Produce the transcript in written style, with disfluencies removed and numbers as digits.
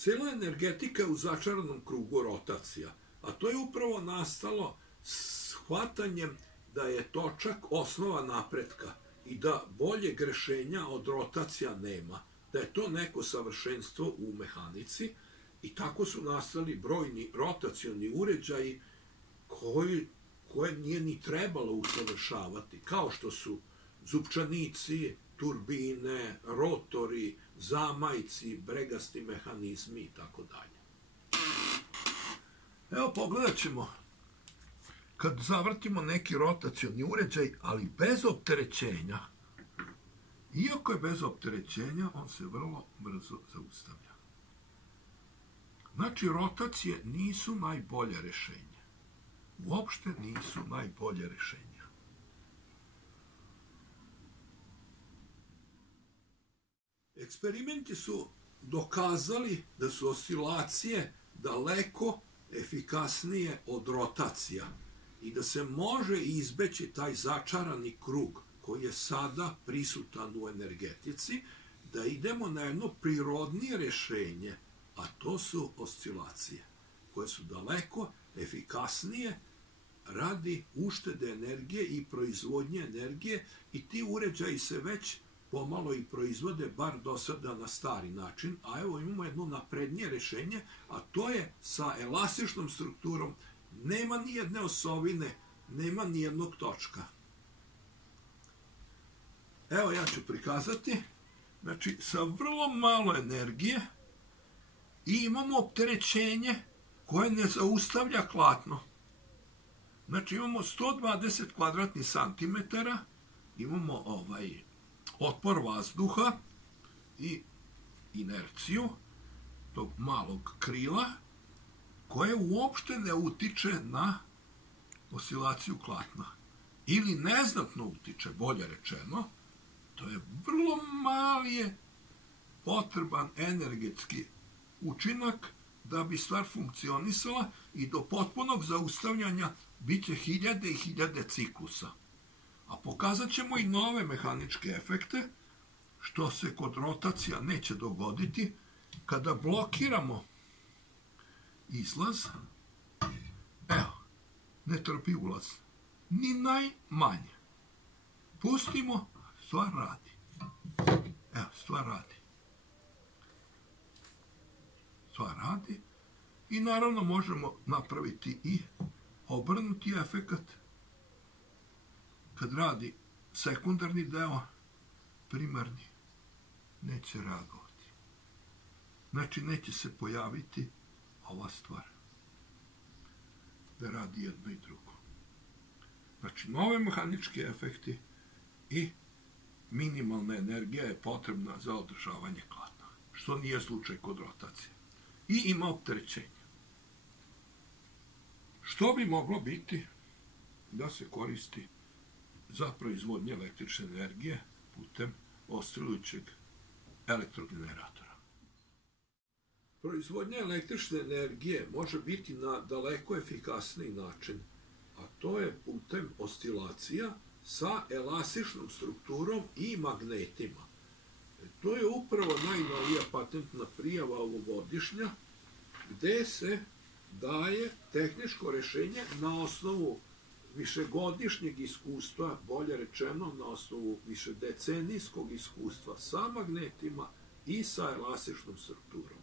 Cela energetika je u začaranom krugu rotacija, a to je upravo nastalo shvatanjem da je točak osnova napretka i da boljeg rešenja od rotacija nema, da je to neko savršenstvo u mehanici i tako su nastali brojni rotacioni uređaji koje nije ni trebalo usavršavati, kao što su zupčanici, turbine, rotori, zamajci, bregasti mehanizmi i tako dalje. Evo, pogledat ćemo. Kad zavrtimo neki rotacioni uređaj, ali bez opterećenja, iako je bez opterećenja, on se vrlo brzo zaustavlja. Znači, rotacije nisu najbolje rešenje. Uopšte nisu najbolje rešenje. Eksperimenti su dokazali da su oscilacije daleko efikasnije od rotacija i da se može izbeći taj začarani krug koji je sada prisutan u energetici, da idemo na jedno prirodnije rešenje, a to su oscilacije, koje su daleko efikasnije radi uštede energije i proizvodnje energije i ti uređaji se već pomalo i proizvode, bar do sada na stari način, a evo imamo jedno naprednije rešenje, a to je sa elastičnom strukturom, nema ni jedne osovine, nema ni jednog točka. Evo ja ću prikazati, znači sa vrlo malo energije i imamo opterećenje koje ne zaustavlja klatno. Znači imamo 120 kvadratnih santimetara, imamo otpor vazduha i inerciju tog malog krila koje uopšte ne utiče na oscilaciju klatna. Ili neznatno utiče, bolje rečeno, to je vrlo mali potreban energetski učinak da bi stvar funkcionisala i do potpunog zaustavljanja bit će hiljade i hiljade ciklusa. A pokazat ćemo i nove mehaničke efekte, što se kod rotacija neće dogoditi. Kada blokiramo izlaz, evo, ne trpi ulaz, ni najmanje. Pustimo, stvar radi. Evo, stvar radi. Stvar radi i naravno možemo napraviti i obrnuti efekat. Kad radi sekundarni deo, primarni neće reagovati. Znači, neće se pojaviti ova stvar. Da radi jedno i drugo. Znači, nove mehanički efekti i minimalna energija je potrebna za održavanje klatna, što nije slučaj kod rotacije. I ima opterećenje. Što bi moglo biti da se koristi za proizvodnje električne energije putem oscilujućeg elektrogeneratora. Proizvodnja električne energije može biti na daleko efikasniji način, a to je putem oscilacija sa elastičnom strukturom i magnetima. To je upravo najnovija patentna prijava ovogodišnja, gde se daje tehničko rešenje na osnovu višegodišnjeg iskustva, bolje rečeno na osnovu višedecenijskog iskustva sa magnetima i sa elastičnom strukturom.